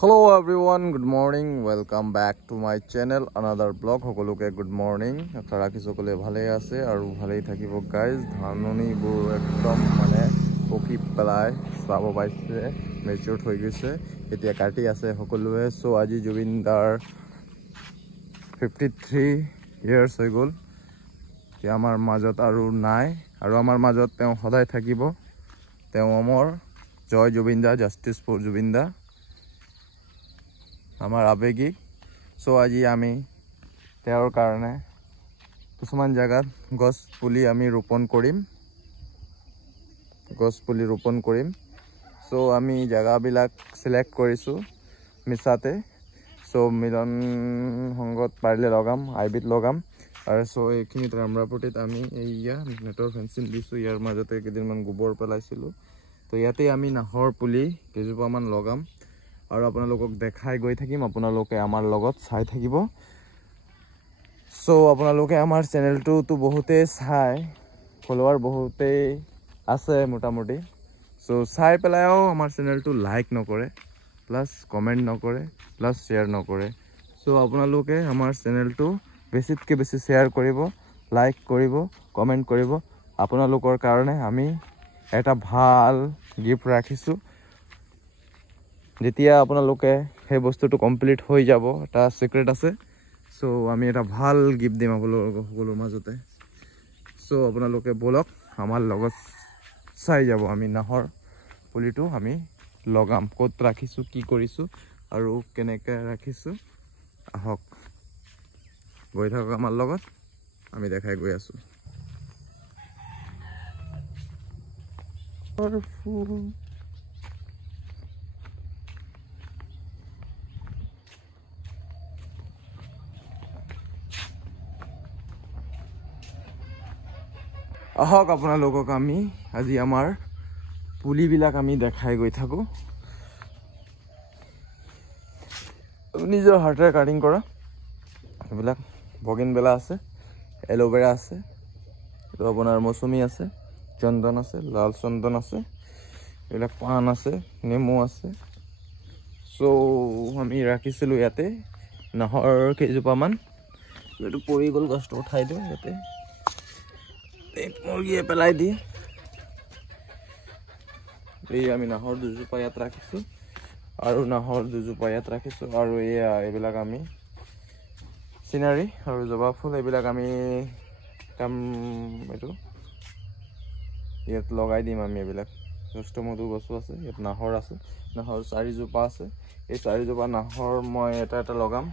Hello everyone, good morning. Welcome back to my channel. Another vlog. Hokoloke good morning. Akharaki sokole bhale ase aru bhalei thakibo guys. Dhanoni bur ekdom mane poki pelai sabo paise mature hoi gise. Etia kati ase hokolue. So aji Jubindar 53 years hoi gol. Ti amar majot aru nai aru amar majot teo hodai thakibo. Teo amor Joy Jubindar, Justice for Jubindar. আমাৰ আবেগিক so আজি আমি তেওঁৰ কাৰণে কিছুমান জায়গাত গছ পুলি আমি ৰোপণ কৰিম সো আমি জায়গাবিলাক সিলেক্ট কৰিছো মিছাতে সো মিলন সংগত পাৰিলে লগাম আইবিত লগাম আৰু সো এইখিনি ৰামৰাপটিত আমি এইয়া নেটৰ ফেন্সিং দিছো ইয়াৰ মাজতে কেদিনমান গোবৰ পেলাইছিলো তো ইয়াতে আমি নাহৰ পুলি কেজোপামান লগাম আৰু আপোনালোকক দেখাই গৈ থাকিম আপোনালোকে আমাৰ লগত চাই থাকিব সো আপোনালোকে আমাৰ চেনেলটো তো বহুতে চাই ফলোৱাৰ বহুতে আছে মোটামুটি সো চাই পেলাইও আমাৰ চেনেলটো লাইক নকৰে প্লাস কমেন্ট নকৰে প্লাস শেয়াৰ নকৰে সো আপোনালোকে আমাৰ চেনেলটো বেছিতকে বেছি শেয়াৰ কৰিব লাইক কৰিব কমেন্ট কৰিব আপোনালোকৰ কাৰণে আমি এটা ভাল গিফট ৰাখিছো যেতিয়া আপোনালোকে সেই বস্তুটো কমপ্লিট হৈ যাব এটা সিক্ৰেট আছে সো আমি এটা ভাল গিফট দিম আপোনালোকৰ মাজতে সো আপোনালোকে বলক আমাৰ লগত চাই যাব আমি নাহৰ পুলিটো আমি লগাম ক'ত ৰাখিছো কি কৰিছো আৰু কেনেকৈ ৰাখিছো আহক গৈ থাকক আমাৰ লগত আমি দেখাই গৈ আছো আহক আপোনালোকক আমি আজি আমাৰ পুলিবিলাক আমি দেখাই গৈ থাকো নিজৰ হাতেৰে কাটিং কৰা এইবিলাক বগিনবেলা আছে এলোভেৰা আছে তো আপোনাৰ মৌসুমী আছে চন্দন আছে লাল চন্দন আছে এইবিলাক পান আছে নেমু আছে সো আমি ৰাখিছিলো ইয়াতে নাহৰ কেজোপামান এইটো পৰি গল গছটো উঠাই দিও ইয়াতে एक मुर्गी पेलाई दी এই আমি নাহৰ দুজোপা ইয়াত ৰাখিছো আৰু নাহৰ দুজোপা ইয়াত ৰাখিছো আৰু এইবিলাক আমি সিনাৰি আৰু জবা ফুল এইবিলাক আমি কাম এটো ইয়াত লগাই দিম আমি এইবিলাক জষ্টমধু গছ আছে ইয়াত নাহৰ আছে নাহৰ চাৰিজোপা আছে এই চাৰিজোপা নাহৰ মই এটা লগাম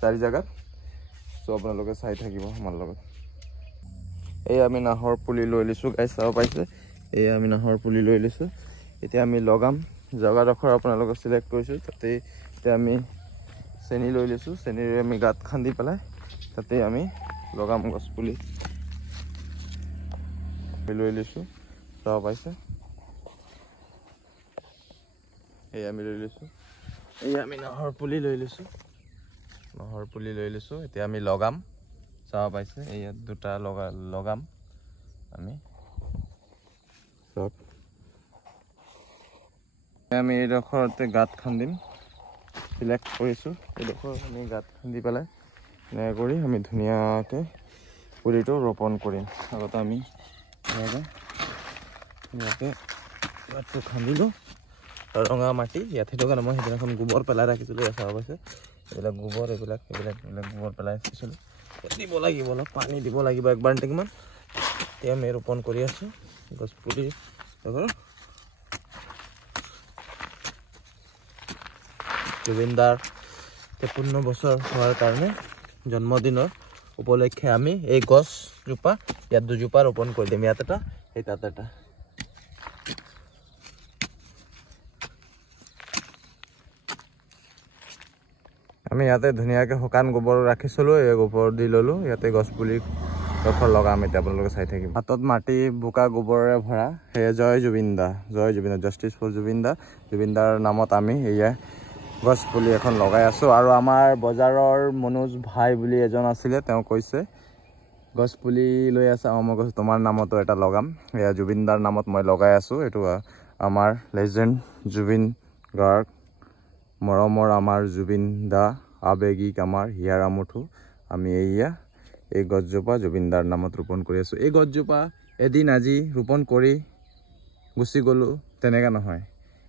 চাৰি জায়গাত সো আপোনালোকে চাই থাকিব আমাৰ লগত এই আমি নাহৰ পুলি লৈ লিছো গাইস চাও পাইছে এই আমি নাহৰ পুলি লৈ লিছো এতিয়া আমি লগাম জায়গাডখৰ আপোনালোকক সিলেক্ট কৰিছো তাতে এতিয়া আমি চেনি লৈ লিছো চেনিৰে আমি গাত খান্দি পেলাই তাতে আমি লগাম গছ পুলি লৈ লিছো চাও পাইছে এই আমি লৈ লিছো এই আমি নাহৰ পুলি লৈ লিছো এতিয়া আমি লগাম চাও পাইছে এই দুটা লগাম আমি সব আমি এডখৰতে গাত খান্দিম সিলেক্ট কৰিছো এডখৰ আমি গাত খান্দি পেলাই নে কৰি আমি ধুনিয়াকে পুলিটো ৰোপণ কৰিম আগতে আমি ইয়াতে গাতটো খান্দিলো ৰঙা মাটি ইয়াতে থকা মই সেইদিনাখন গোবৰ পেলাই ৰাখিছিলো চাও পাইছে এইবিলাক গোবৰ এইবিলাক গোবৰ পেলাই ৰাখিছিলো দিব লাগিব পানী দিব লাগিব এক বাল্টিং মান এতিয়া আমি ৰোপণ কৰি আছো গছ পুলি জুবিনদাৰ 53 বছৰ হোৱাৰ কাৰণে জন্মদিনৰ উপলক্ষে আমি এই গছজোপা ইয়াত দুজোপা ৰোপণ কৰি দিম ইয়াত এটা এই তাত এটা আমি ইয়াতে ধুনিয়াকে শুকান গোবৰ ৰাখিছিলো এই গোবৰ দি ললো ইয়াতে গছ পুলি ৰখৰ লগাম এতিয়া আপোনালোকে চাই থাকিব হাতত মাটি বোকা গোবৰেৰে ভৰা হে জয় জুবিনদাৰ জাষ্টিস ফৰ জুবিনদাৰ নামত আমি এয়া গছ পুলি এখন লগাই আছো আৰু আমাৰ বজাৰৰ মনোজ ভাই বুলি এজন আছিল তেওঁ কৈছে গছ পুলি লৈ আছে মই কৈছো তোমাৰ নামতো এটা লগাম এয়া জুবিনদাৰ নামত মই লগাই আছো এটো আমাৰ লেজেন্ড জুবিন গাৰ্গ মৰমৰ আমাৰ জুবিন দা, আবেগিক আমাৰ হিয়াৰ আমঠু। আমি এই গছজোপা জুবিন দাৰ নামত ৰোপণ কৰি আছোঁ। এই গছজোপা এদিন আজি ৰোপণ কৰি গুচি গ'লোঁ তেনেকৈ নহয়,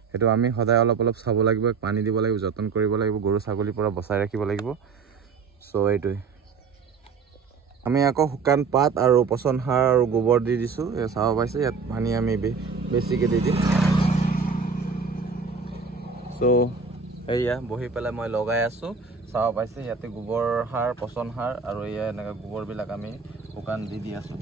সেইটো আমি সদায় অলপ অলপ চাব লাগিব, পানী দিব লাগিব, যতন কৰিব লাগিব, গৰু ছাগলীৰ পৰা বচাই ৰাখিব লাগিব। চ' এইটোৱে আমি আকৌ শুকান পাত আৰু পচন সাৰ আৰু গোবৰ দি দিছোঁ। চাব পাইছে, ইয়াত পানী আমি বেছিকৈ দি দিম। চ' এয়া বহি পেলাই মই লগাই আছোঁ, চাব পাইছে ইয়াতে গোবৰ সাৰ, পচন সাৰ আৰু এয়া এনেকৈ গোবৰবিলাক আমি শুকান দি আছোঁ।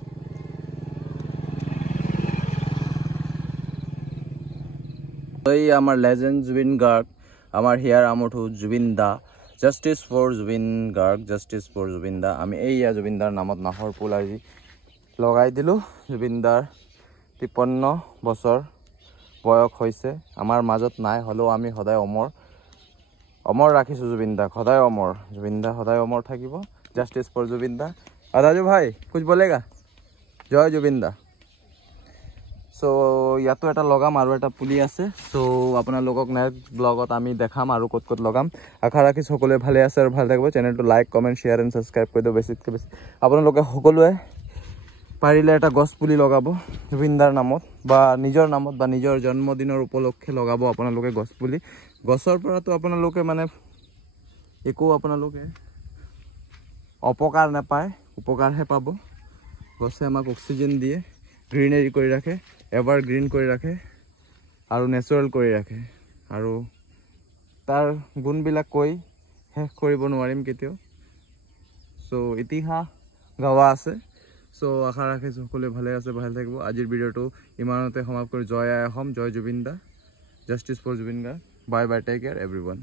এই আমাৰ লেজেণ্ড জুবিন গাৰ্গ, আমাৰ হিয়াৰ আমঠু জুবিন দা, justice for Zubeen Garg, justice for Zubeen দা। আমি এইয়া জুবিন দাৰ নামত নাহৰ ফুল আজি লগাই দিলোঁ। জুবিন দাৰ 53 বছৰ বয়স হৈছে, আমাৰ মাজত নাই, হ'লেও আমি সদায় অমৰ ৰাখিছোঁ জুবিন দাক, সদায় অমৰ। জুবিন দা সদায় অমৰ থাকিব। জাষ্টিছ ফৰ জুবিন দা। ৰাজু ভাই কুছ বলেগা? জয় জুবিন দা। চ' ইয়াতো এটা লগাম আৰু এটা পুলি আছে। চ' আপোনালোকক নেক্সট ব্লগত আমি দেখাম আৰু ক'ত ক'ত লগাম। আশা ৰাখিছোঁ সকলোৱে ভালে আছে আৰু ভাল থাকিব। চেনেলটো like, comment, share and subscribe কৰি দিওঁ। বেছিতকৈ বেছি আপোনালোকে সকলোৱে পাৰিলে এটা গছ পুলি লগাব জুবিন দাৰ নামত, বা নিজৰ নামত, বা নিজৰ জন্মদিনৰ উপলক্ষে লগাব আপোনালোকে গছ পুলি। গছৰ পৰাতো আপোনালোকে মানে একো আপোনালোকে অপকাৰ নাপায়, উপকাৰহে পাব। গছে আমাক অক্সিজেন দিয়ে, গ্ৰীনেৰী কৰি ৰাখে, এভাৰ গ্ৰীণ কৰি ৰাখে আৰু নেচাৰেল কৰি ৰাখে। আৰু তাৰ গুণবিলাক কৈ শেষ কৰিব নোৱাৰিম কেতিয়াও। চ' ইতিহাস গাৱা আছে। চ' আশা ৰাখিছোঁ সকলোৱে ভালে আছে, ভালে থাকিব। আজিৰ ভিডিঅ'টো ইমানতে সমাপ্ত কৰি জয় আই অসম, জয় জুবিন দা, justice for Zubeen Garg. Bye bye, take care everyone.